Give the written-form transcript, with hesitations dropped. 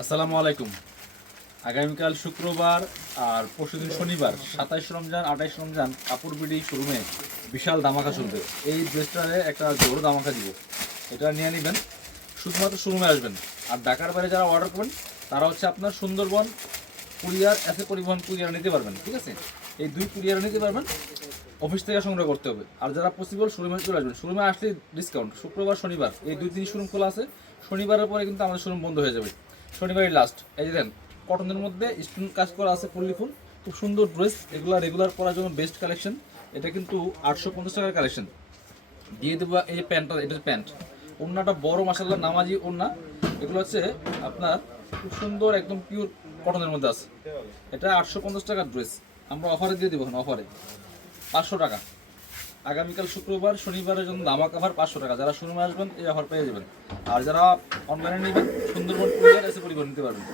আসসালামু আলাইকুম। আগামীকাল শুক্রবার আর পরশুদিন শনিবার 27 রমজান 28 রমজান কাপড় বিডি শোরুমে বিশাল ধামাকা চলবে। এই ড্রেসটারে একটা জোড়ো ধামাকা দিব, এটা নিয়ে নেবেন। শুধুমাত্র শোরুমে আসবেন। আর ঢাকার বাইরে যারা অর্ডার করবেন তারা হচ্ছে আপনার সুন্দরবন কুরিয়ার এসে পরিবহন কুরিয়ার নিতে পারবেন, ঠিক আছে? এই দুই কুরিয়ার নিতে পারবেন, অফিস থেকে সংগ্রহ করতে হবে। আর যারা পসিবল শোরুমে চলে আসবেন। শোরুমে আসলে ডিসকাউন্ট, শুক্রবার শনিবার এই দুই দিন শোরুম খোলা আছে। শনিবারের পরে কিন্তু আমাদের শোরুম বন্ধ হয়ে যাবে, শনিবারই লাস্ট। এই যে দেন, কটনের মধ্যে স্টোন কাজ করা আছে, ফুললি ফুল, খুব সুন্দর ড্রেস। এগুলো রেগুলার পরার জন্য বেস্ট কালেকশন। এটা কিন্তু 850 টাকার কালেকশন দিয়ে দেবো। এই যে প্যান্টটা, এটা হচ্ছে প্যান্ট। ওড়নাটা বড় মাসাল্লাহ নামাজি ওড়না। এগুলো হচ্ছে আপনার খুব সুন্দর একদম পিওর কটনের মধ্যে আছে। এটা 850 টাকার ড্রেস আমরা অফারে দিয়ে দেবো, অফারে 500 টাকা। আগামীকাল শুক্রবার শনিবারের জন্য ধামাকা অফার 500 টাকা। যারা শোরুমে আসবেন এই অফার পেয়ে যাবেন। আর যারা অনলাইনে নেবেন সুন্দরবন কুরিয়ার এসে পরিবহন নিতে পারবেন।